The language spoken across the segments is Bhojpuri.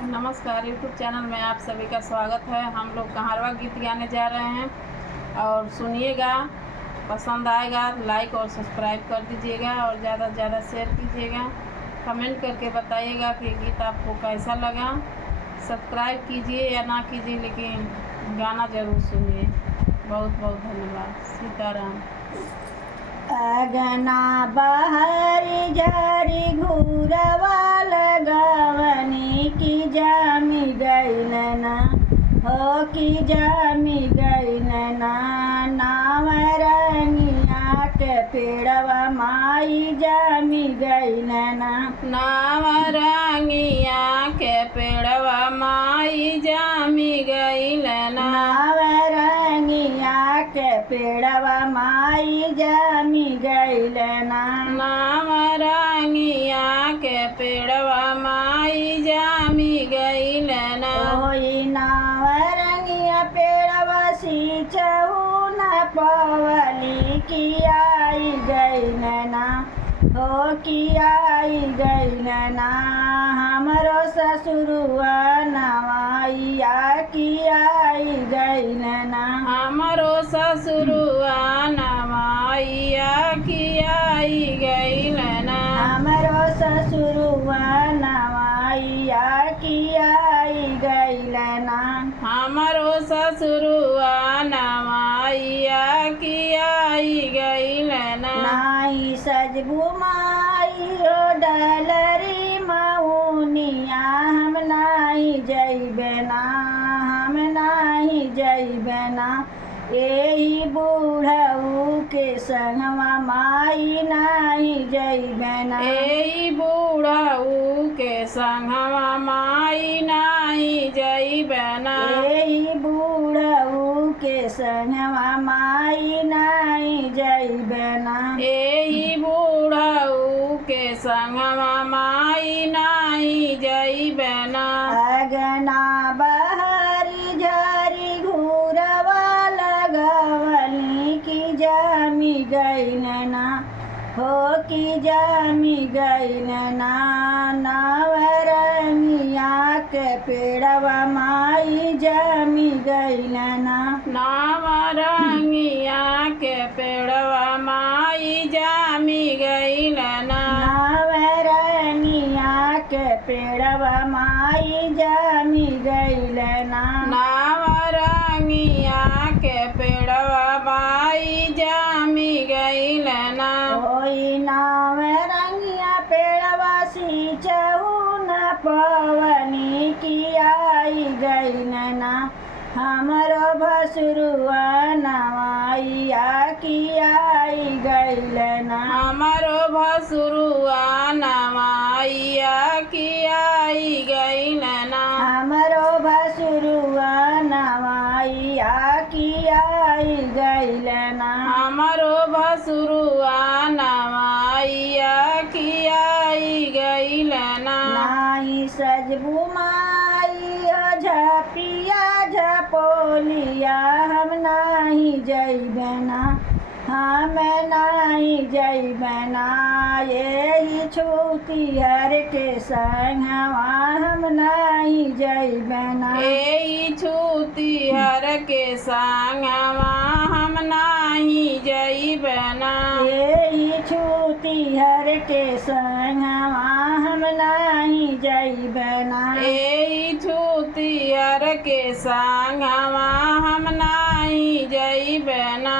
नमस्कार, यूट्यूब चैनल में आप सभी का स्वागत है। हम लोग कहारवा गीत गाने जा रहे हैं और सुनिएगा, पसंद आएगा लाइक और सब्सक्राइब कर दीजिएगा और ज़्यादा से ज़्यादा शेयर कीजिएगा। कमेंट करके बताइएगा कि गीत आपको कैसा लगा। सब्सक्राइब कीजिए या ना कीजिए, लेकिन गाना ज़रूर सुनिए। बहुत बहुत धन्यवाद। सीताराम। अगना बहरी झरी घूरवा लगवनी की जामी गईल ना हो की जामी गईल ना नावरनिया के पेड़वा माई जामी गईल ना नावरंगिया के पेड़वा माई जामी गईल ना नावरनिया के पेड़वा माई जामी गईल ना नावरंगिया के पेड़वा माई जामी गईल ना ओई नावरंगिया पेड़वा सींचहु न पवली की आई गईल ना हो की आई गईल ना हमरो ससुरुआ नवाइया की आई गईल ना हमरो ससुरुआ नवाइया की आई गईल ना हमरो ससुरुआ नवाइया की आई गईल ना हमरो ससुरुआ नवाइया की आई गईल ना नाई सजबू माई हो डलरी मऊनिया हम नाही जइबे ना हम नाही जइबे ना एही बूढ़ऊ के संगवा माई नाही जइबे ना एही बूढ़ऊ के संगवा माई नाही जइबे ना एही बूढ़ऊ के संगवा माई नाही जइबे ना एही बूढ़ऊ के संगवा माई नाही जइबे ना अगना बहरी झरी घूरवा लगवली की जामी गईल ना हो की जामी गईल ना नावरनिया के पेड़वा माई जामी गईल ना नावरंगिया के पेड़वा माई जामी गईल ना नावरनिया के पेड़वा माई जामी गईल ना नावरंगिया के पेड़वा माई जामी गईल ना ओई नावरंगिया पेड़वा सींचहु न पवनी की आई गईल ना हमरो भसुरुआ नवाइया की आई गईल ना हमरो भसुरुआ नवाइया की आई गईल ना हमरो भसुरुआ नवाइया की आई गईल ना हमरो भसुरुआ नवाइया की आई गईल ना नाई सजबू माई झपिया झपोलिया हम नाही जइबे ना हम नाही जइबे ना यही छूतिहर के संगवा हम नाही जइबे ना एही छूतिहर के संगवा हम नाही जइबे ना यही छूतिहर के संगवा हम नाही जइबे ना एही छूतिहर के संगवा हम नाही जइबे ना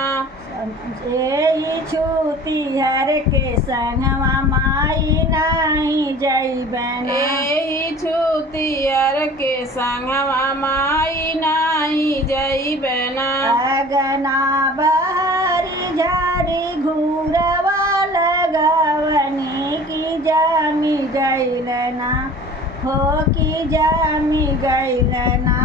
एही छूतिहर के संगवा माई नाही जइबे ना एही छूतिहर के संगवा माई नाही जइबे ना अगना बहरी झरी घूरवा लगवनी की जामी गईल ना हो की जामी गईल ना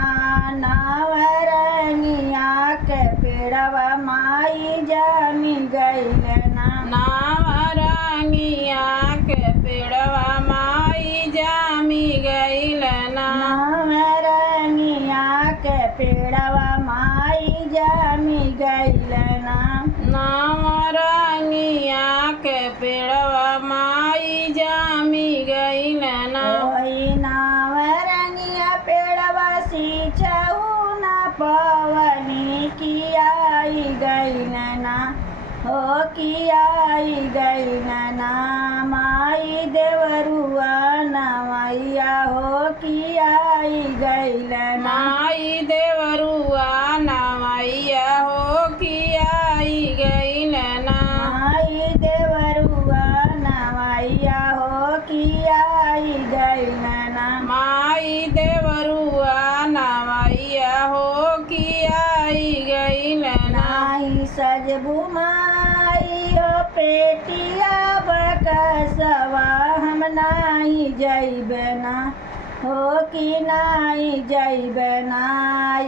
नावरनिया के पेड़वा माई जामी गईल ना नावरंगिया के पेड़वा माई जामी गईल ना नावरनिया के पेड़वा माई जामी गईल ना नावरंगिया के पेड़वा माई जामी गईल ना ओई नावरंगिया हो कि आई गई ना माई देवरुआ नवैया हो कि आई गई माई देवरुआ नवैया हो कि आई गई माई देवरुआ नवैया हो कि आई गई माई देवरुआ नवैया हो कि आई गई नाही सजबू माई हो पेटिया बकसवा हम नाही जइबे ना हो कि नाही जइबे ना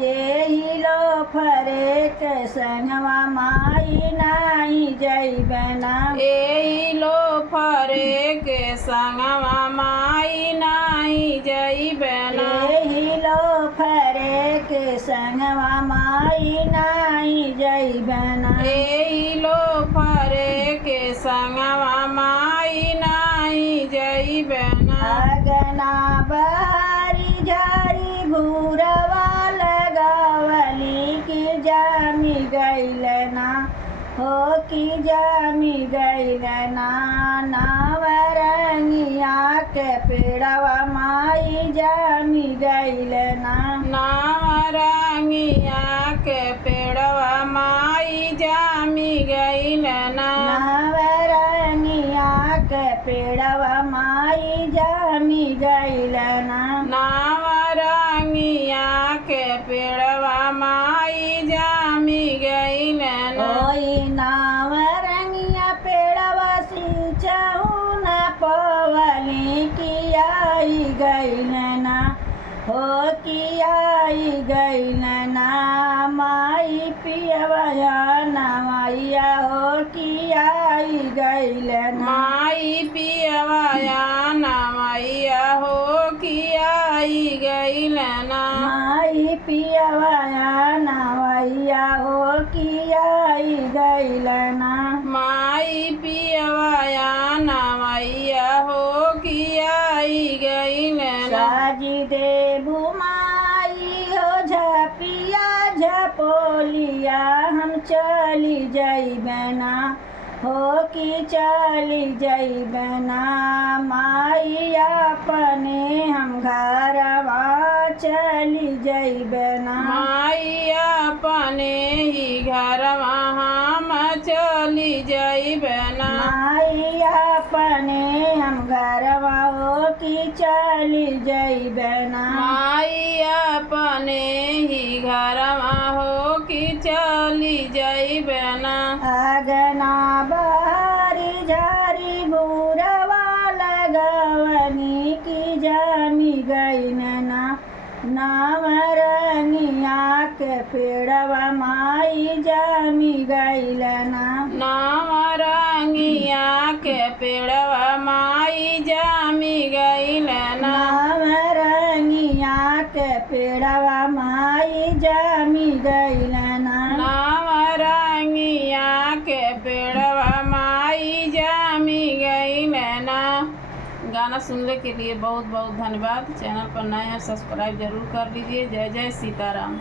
यही लो फरे के संगवा माई नाही जइबे ना एही लो फरे के संगवा माई नाही जइबे ना यही लो फरे के संगवा माई नाही जइबे ना एही लो फरे के संगवा माई नाही जइबे ना अगना बारी झारी घूरवा लगावली कि जामी गइल ना हो कि जामी गइल ना नावरंगिया के पेड़वा माई जामी गइल ना नावरंगिया के पेड़वा माई जामी गइल ना नावरंगिया के पेड़वा माई जामी गइल ना नावरंगिया के पेड़वा माई जामी गइल ना ओई नावरंगिया पेड़वा सिंचहु न पवली कि आई गइल ना हो कि आई गइल ना माई पियवा नवैया हो कि आई गइल ना माई पियवा नवैया हो कि आई गइल ना माई पियवा नवैया हो कि आई गइल ना माई पियवा नवैया हो कि आई गइल ना साजी देबू माई हो झपिया झपोलिया हम चली जइबे ना हो कि चली जइबे ना माई अपने हम घरवा चली जइबे ना माई अपने ही घरवा हम चली जइबे ना माई अपने हम घरवा हो कि चली जइबे ना माई अपने ही घरवा हो कि चली जइबे ना अगना बारी झारी घूरवा लगवनी कि जामी गई ना नावरंगिया के पेड़वा माई जामी गई ना नावरंगिया के पेड़वा माई जामी गइल ना नावरंगिया के पेड़वा माई जामी गई ना नावरंगिया के पेड़वा माई जामी गइल ना। गाना सुनने के लिए बहुत बहुत धन्यवाद। चैनल पर नए हैं सब्सक्राइब जरूर कर लीजिए। जय जय सीताराम।